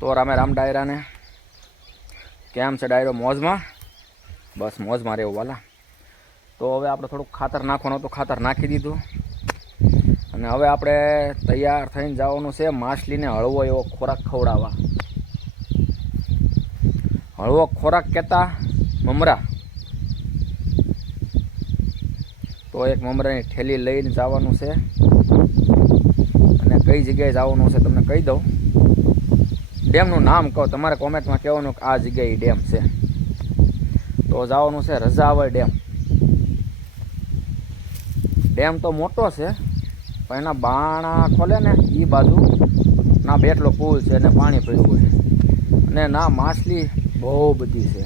તો રામે રામ ડાયરાને કેમ છે ડાયરો? મોજમાં? બસ મોજમાં રહેવું વાલા. તો હવે આપણે થોડુંક ખાતર નાખવાનું તો ખાતર નાખી દીધું અને હવે આપણે તૈયાર થઈને જવાનું છે માછલીને હળવો એવો ખોરાક ખવડાવવા. હળવો ખોરાક કહેતા મમરા. તો એક મમરાની ઠેલી લઈને જવાનું છે અને કઈ જગ્યાએ જવાનું છે તમને કહી દઉં. ડેમનું નામ કહો, તમારે કોમેન્ટમાં કહેવાનું કે આ જગ્યાએ ડેમ છે. તો જવાનું છે રજાવળ ડેમ. ડેમ તો મોટો છે પણ એના બાણા ખોલે ને એ બાજુ ના બેટલો પુલ છે અને પાણી પડ્યું હોય અને ના માછલી બહુ બધી છે.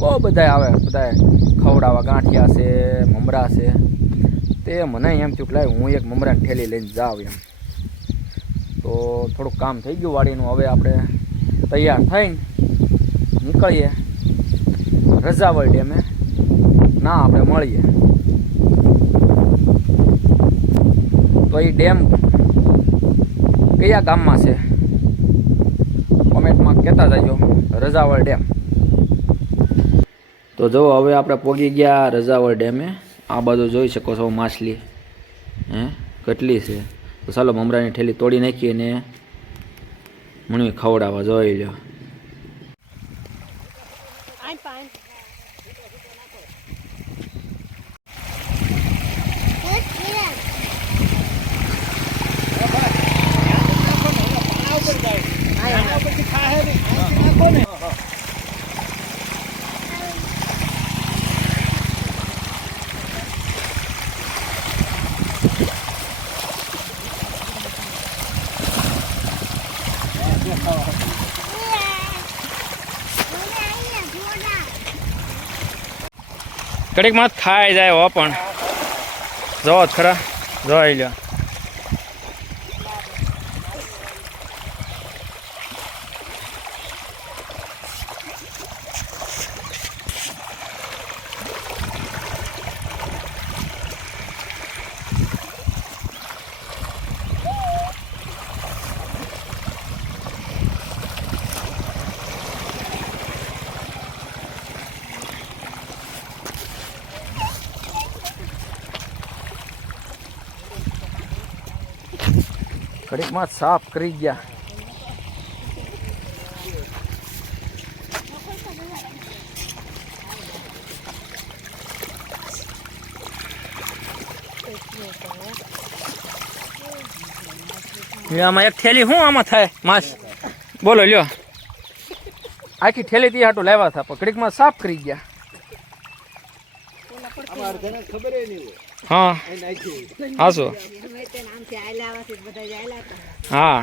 બહુ બધા આવે, બધા ખવડાવવા. ગાંઠિયા છે, મમરા છે. તે મને એમ થયું કે લાય હું એક મમરાની ઠેલી લઈને જાઉં એમ. તો થોડુંક કામ થઈ ગયું વાડીનું. હવે આપણે તૈયાર થઈને નીકળીએ રજાવળ ડેમે. ના આપણે મળીએ. તો એ ડેમ કયા ગામમાં છે કોમેન્ટમાં કહેતા જજો. રજાવળ ડેમ. તો જો હવે આપણે પહોંચી ગયા રજાવળ ડેમે. આ બાજુ જોઈ શકો છો માછલી કેટલી છે. તો ચાલો મમરાની ઠેલી તોડી નાખીએ ને મણી ખવડાવવા. જોઈ લો. કડીક માં ખાઈ જાય હો પણ જો ખરા. જોઈ લો. ઘડીકમાં સાફ કરી ગયા. આમાં એક થેલી શું આમાં થાય માસ? બોલો લ્યો. આખી થેલી થી હાટું લાવ્યા હતા પણ ઘડીકમાં સાફ કરી ગયા. હા હાસો. હા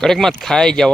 કડકમાં ખાઈ ગયા.